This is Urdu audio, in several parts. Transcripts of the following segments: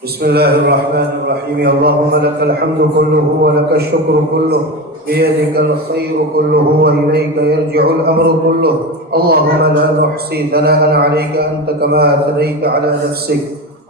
بسم الله الرحمن الرحيم. اللهم لك الحمد كله ولك الشكر كله، بيدك الخير كله وإليك يرجع الأمر كله. اللهم لا نحصي ثناء عليك أنت كما أثنيت على نفسك.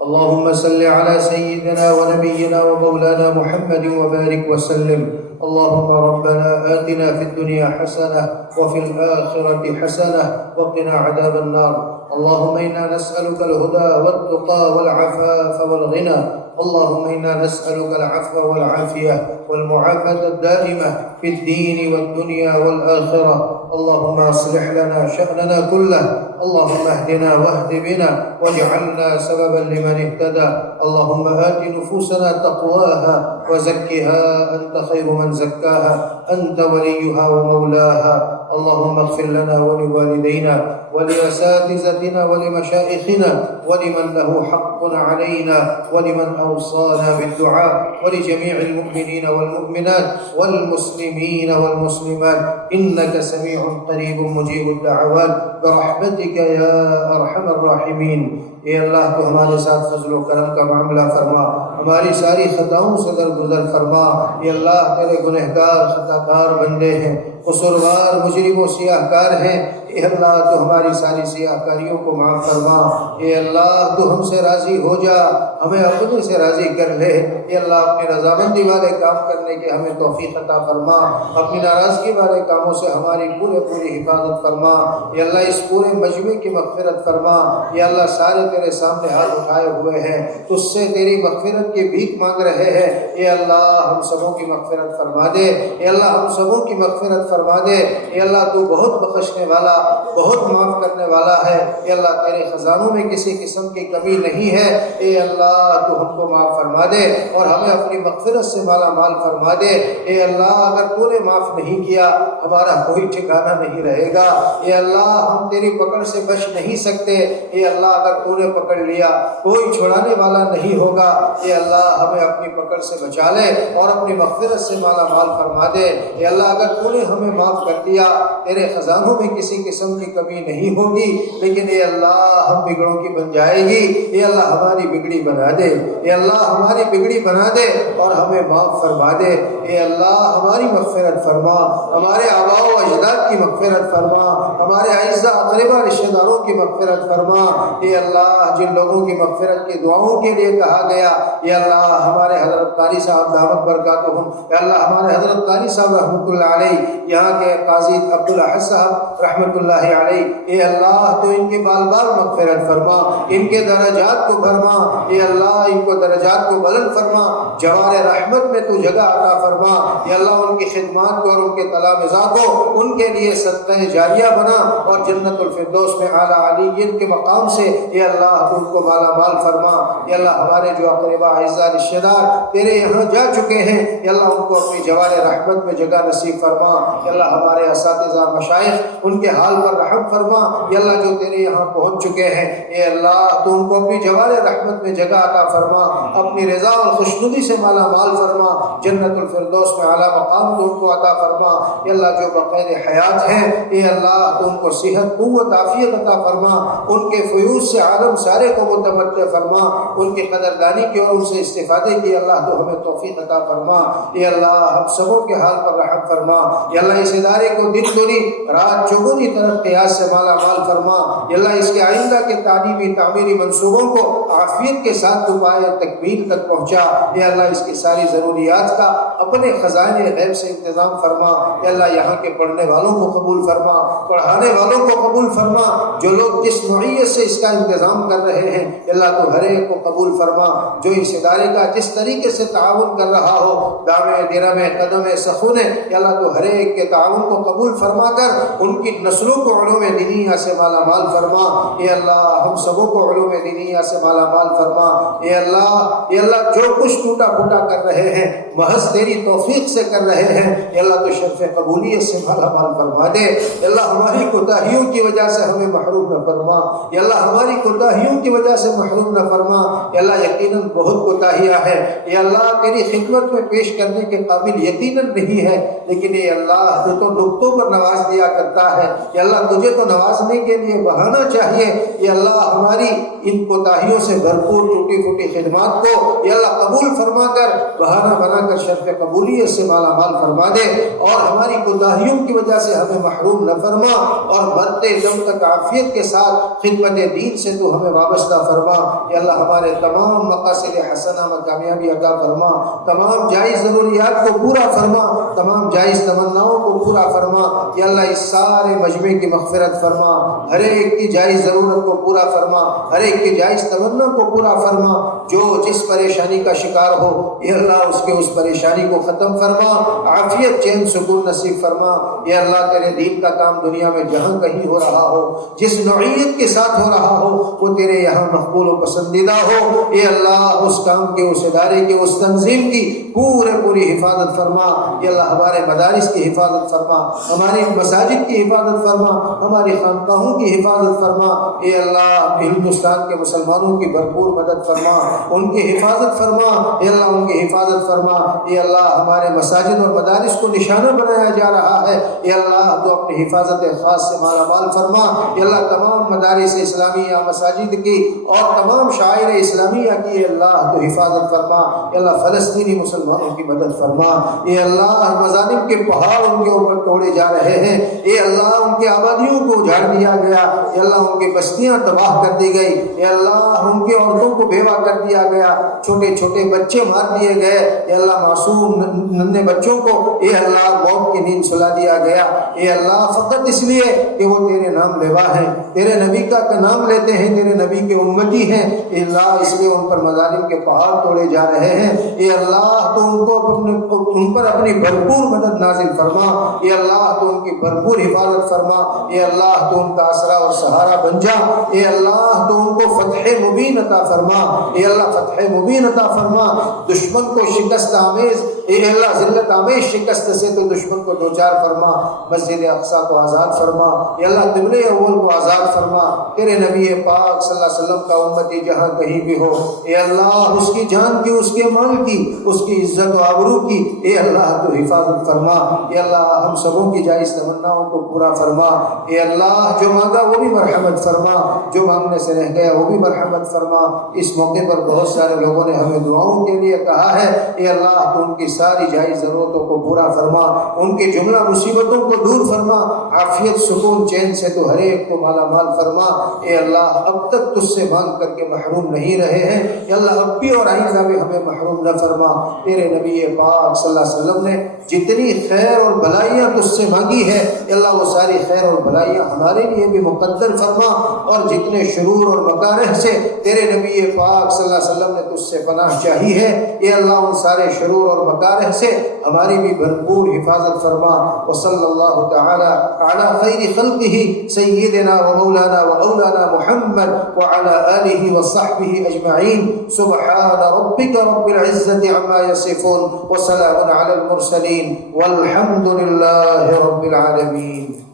اللهم صل على سيدنا ونبينا ومولانا محمد وبارك وسلم. اللهم ربنا آتنا في الدنيا حسنة وفي الآخرة حسنة وقنا عذاب النار. اللهم إنا نسألك الهدى والتقى والعفاف والغنى. اللهم إنا نسألك العفو والعافية والمعافاة الدائمة في الدين والدنيا والآخرة. اللهم أصلح لنا شأننا كله. اللهم اهدنا واهد بنا واجعلنا سببا لمن اهتدى. اللهم آت نفوسنا تقواها وزكها أنت خير من زكاها، أنت وليها ومولاها. اللهم اغفر لنا ولوالدينا ولأساتذتنا ولمشايخنا ولمن له حق علينا ولمن أوصانا بالدعاء ولجميع المؤمنين والمؤمنات والمسلمين والمسلمات، إنك سميع قريب مجيب الدعوات برحمتك يا أرحم الراحمين. اے اللہ تو ہمارے ساتھ فضل و کرم کا معاملہ فرما، ہماری ساری خطاؤں سے درگزر فرما. اے اللہ تیرے گنہگار خطا کار بندے ہیں، قصوروار مجرم و سیاہ کار ہیں. اے اللہ تو ہماری ساری سیاہ کاریوں کو معاف فرما. اے اللہ تو ہم سے راضی ہو جا، ہمیں اپنے سے راضی کر لے. اے اللہ اپنی رضامندی والے کام کرنے کے ہمیں توفیق عطا فرما. اپنی ناراضگی والے کاموں سے ہماری پوری حفاظت فرما. اے اللہ اس پورے مجمع کی مغفرت فرما. اے اللہ سارے تیرے سامنے ہاتھ اٹھائے ہوئے ہیں، تجھ سے تیری مغفرت کی بھیک مانگ رہے ہیں. اے اللہ ہم سبوں کی مغفرت فرما دے. اے اللہ ہم سبوں کی مغفرت فرما دے. اے اللہ تو بہت بخشنے والا، بہت معاف کرنے والا ہے. اے اللہ تیرے خزانوں میں کسی قسم کی کمی نہیں ہے. اے اللہ تو ہم کو معاف فرما دے اور ہمیں اپنی مغفرت سے مالا مال فرما دے. اے اللہ اگر تو نے معاف نہیں کیا ہمارا کوئی ٹھکانہ نہیں رہے گا. اے اللہ ہم تیری پکڑ سے بچ نہیں سکتے. اے اللہ اگر تو نے پکڑ لیا کوئی چھڑانے والا نہیں ہوگا. اے اللہ ہمیں اپنی پکڑ سے بچا لے اور اپنی مغفرت سے مالا مال فرما دے. اے اللہ اگر تو نے ہمیں معاف کر دیا تیرے خزانوں میں کسی قسم کی کمی نہیں ہوگی، لیکن اے اللہ ہم بگڑوں کی بن جائے گی. اے اللہ ہماری بگڑی بنا دے. اے اللہ ہماری بگڑی بنا دے اور ہمیں معاف فرما دے. اے اللہ ہماری مغفرت فرما، ہمارے آباء و اجداد کی مغفرت فرما، ہمارے اعزاء اقربا رشتہ داروں کی مغفرت فرما. اے اللہ جن لوگوں کی مغفرت کی دعاؤں کے لیے کہا گیا، اے اللہ ہمارے حضرت قاری صاحب دعوت برکاتہم، اے اللہ ہمارے حضرت قاری صاحب رحمۃ اللہ علیہ، یہاں کے قاضی عبدالاحد صاحب رحمۃ اللہ علیہ، اے اللہ تو ان کے بال بال مغفرت فرما، ان کے درجات کو فرما. اے اللہ ان کو درجات کو بلند فرما، جوار رحمت میں تو جگہ عطا فرما. اے اللہ ان کی خدمات کو اور ان کے تلامذہ کو ان کے لیے صدقہ جاریہ بنا اور جنت الفردوس میں اعلیٰ علیین کے مقام سے اے اللہ ان کو مالا مال فرما. اے اللہ ہمارے جو اقربا اعزاء رشتہ دار تیرے یہاں جا چکے ہیں، اے اللہ ان کو اپنی جوار رحمت میں جگہ نصیب فرما. اے اللہ ہمارے اساتذہ مشائخ ان کے حال پر رحم فرما. اے اللہ جو تیرے یہاں پہنچ چکے ہیں، اے اللہ تو ان کو اپنی جوار رحمت میں جگہ عطا فرما، اپنی رضا اور خوشنودی سے مالا مال فرما. جنت الفردوس میں اعلیٰ مقام تو ان کو عطا فرما. اے اللہ جو بقید حیات ہیں، اے اللہ تو ان کو صحت قوت عافیت عطا فرما. ان کے فیوز سے عالم سارے کو متمتع فرما. ان کی قدردانی کی اور ان سے استفادے کی اللہ تو ہمیں توفیق عطا فرما. اے اللہ ہم سبوں کے حال پر رحم فرما. اے اللہ اس ادارے کو دن دنی رات چوگنی ترقیات سے مالا مال فرما. اے اللہ اس کے آئندہ کے تعلیمی تعمیری منصوبوں کو عافیت کے ساتھ تو پائے تکمیل تک پہنچا. اے اللہ اس کی ساری ضروریات کا اپنے خزانے غیب سے انتظام فرما. اے اللہ یہاں کے پڑھنے والوں کو قبول فرما، پڑھانے والوں کو قبول فرما، جو لوگ جس نوعیت سے اس کا انتظام کر رہے ہیں اے اللہ تو ہر ایک کو قبول فرما. جو اس ادارے کا جس طریقے سے تعاون کر رہا ہو، دامے درمے قدمے سخونے، اے اللہ تو ہر ایک کے تعاون کو قبول فرما کر ان کی نسلوں کو علوم دینیہ سے مالا مال فرما. اے اللہ ہم سبوں کو علوم دینیہ سے مالا مال فرما. اے اللہ جو کچھ ٹوٹا پھوٹا کر رہے ہیں محض تیری توفیق سے کر رہے ہیں، اے اللہ تو شرف قبولیت سے مالا مال فرما دے. اے اللہ ہماری کوتاہیوں کی وجہ سے ہمیں محروم نہ فرما. اے اللہ ہماری کوتاہیوں کی وجہ سے محروم نہ فرما. اے اللہ یقیناً بہت کوتاہیاں ہیں، اے اللہ تیری خدمت میں پیش کرنے کے قابل یقیناً نہیں ہے، لیکن اے اللہ جو تو نقطوں پر نواز دیا کرتا ہے، اے یا اللہ تجھے تو نوازنے کے لیے بہانا چاہیے، یا اللہ ہماری ان کوتاہیوں سے بھرپور ٹوٹی پھوٹی خدمات کو یا اللہ قبول فرما کر بہانہ بنا کر شرف قبولیت سے مالا مال فرما دے، اور ہماری کوتاہیوں کی وجہ سے ہمیں محروم نہ فرما، اور مرتے دم تک عافیت کے ساتھ خدمت دین سے تو ہمیں وابستہ فرما۔ یا اللہ ہمارے تمام مقاصد حسنہ میں کامیابی عطا فرما، تمام جائز ضروریات کو پورا فرما، تمام جائز تمناؤں کو پورا فرما۔ یا اللہ اس سارے مجمع کی مغفرت فرما، ہر ایک کی جائز ضرورت کو پورا فرما، ہر ایک کی جائز تمنا کو پورا فرما، جو جس پریشانی کا شکار ہو یا اللہ اس کے اس پریشانی کو ختم فرما، عافیت چین سکون نصیب فرما۔ یا اللہ تیرے دین کا کام دنیا میں جہاں کہیں ہو رہا ہو، جس نوعیت کے ساتھ ہو رہا ہو، وہ تیرے یہاں مقبول و پسندیدہ ہو۔ اے اللہ اس کام کے، اس ادارے کے، اس تنظیم کی پوری حفاظت فرما۔ یا اللہ ہمارے مدارس کی حفاظت فرما، ہماری مساجد کی حفاظت فرما، ہماری خانقاہوں کی حفاظت فرما۔ اے اللہ ہندوستان کے مسلمانوں کی بھرپور مدد فرما، ان کی حفاظت فرما۔ اے اللہ ان کی حفاظت فرما۔ اے اللہ ہمارے مساجد اور مدارس کو نشانہ بنایا جا رہا ہے، اے اللہ تو اپنی حفاظت خاص سے مالا مال فرما۔ اے اللہ تمام مدارس اسلامیہ، مساجد کی اور تمام شاعر اسلامیہ کی اے اللہ تو حفاظت فرما۔ اے اللہ فلسطینی مسلمانوں کی مدد فرما۔ اے اللہ مظالم کے پہاڑ ان کے اوپر توڑے جا رہے ہیں، اے اللہ ان کی آبادیوں کو اجاڑ دیا گیا، اے اللہ ان کی بستیاں تباہ کر دی گئی، اے اللہ ان کی عورتوں کو بیوہ کر دیا گیا، چھوٹے چھوٹے بچے مار دیے گئے، اے اللہ معصوم ننھے بچوں کو اے اللہ موت کی نیند سلا دیا گیا۔ اے اللہ فقط اس لیے کہ وہ تیرے نام لیوا ہیں، تیرے نبی کا نام لیتے ہیں، تیرے نبی کے امتی ہیں، اے اللہ اس لیے ان پر مظالم کے پہاڑ توڑے جا رہے ہیں۔ اے اللہ تو ان پر اپنی بھرپور مدد نازل فرما، اے اللہ تو ان کی بھرپور حفاظت فرما، اے اللہ تو ان کا آسرا اور سہارا بن جا، اے اللہ تو ان کو فتح مبین عطا فرما، اے اللہ فتح مبین عطا فرما۔ دشمن کو شکست آمیز اے اللہ ذلت آمیز شکست سے تو دشمن کو دوچار فرما، مسجد اقصی کو آزاد فرما، اے اللہ قبلہ اول کو آزاد فرما۔ تیرے نبی پاک صلی اللہ علیہ وسلم کا امتی جہاں کہیں بھی ہو، اے اللہ اس کی جان کی، اس کے مال کی، اس کی عزت و آبرو کی اے اللہ تو حفاظت فرما۔ اے اللہ ہم سبوں کی جائز تمناؤں کو پورا فرما۔ اے اللہ جو مانگا وہ بھی مرحمت فرما، جو مانگنے سے رہ گیا وہ بھی مرحمت فرما۔ اس موقع پر بہت سارے لوگوں نے ہمیں دعاؤں کے لیے کہا ہے، اے اللہ تو ان کی ساری جائز ضرورتوں کو پورا فرما، ان کی جملہ مصیبتوں کو دور فرما، عافیت سکون چین سے تو ہر ایک کو مالا مال فرما۔ اے اللہ اب تک تجھ سے مانگ کر کے محروم نہیں رہے ہیں، اے اللہ اب بھی اور آئندہ بھی ہمیں محروم نہ فرما۔ تیرے نبی پاک صلی اللہ علیہ وسلم نے جتنی خیر اور بھلائیاں تجھ سے مانگی ہے، اے اللہ وہ ساری خیر اور بھلائیاں ہمارے لیے بھی مقدر فرما، اور جتنے شرور اور مکارہ سے تیرے نبی پاک صلی اللہ علیہ وسلم نے تجھ سے پناہ چاہی ہے، اے اللہ ان سارے شرور اور مکارہ سے ہماری بھی بھرپور حفاظت فرما۔ وصلی اللہ تعالی علی خیر خلقہ سیدنا و مولانا و اولانا محمد وعلی آلہ وصحبہ اجمعین۔ سبحان ربک رب العزت عما یصفون وسلام علی المرسلین والحمد للہ رب العالمین۔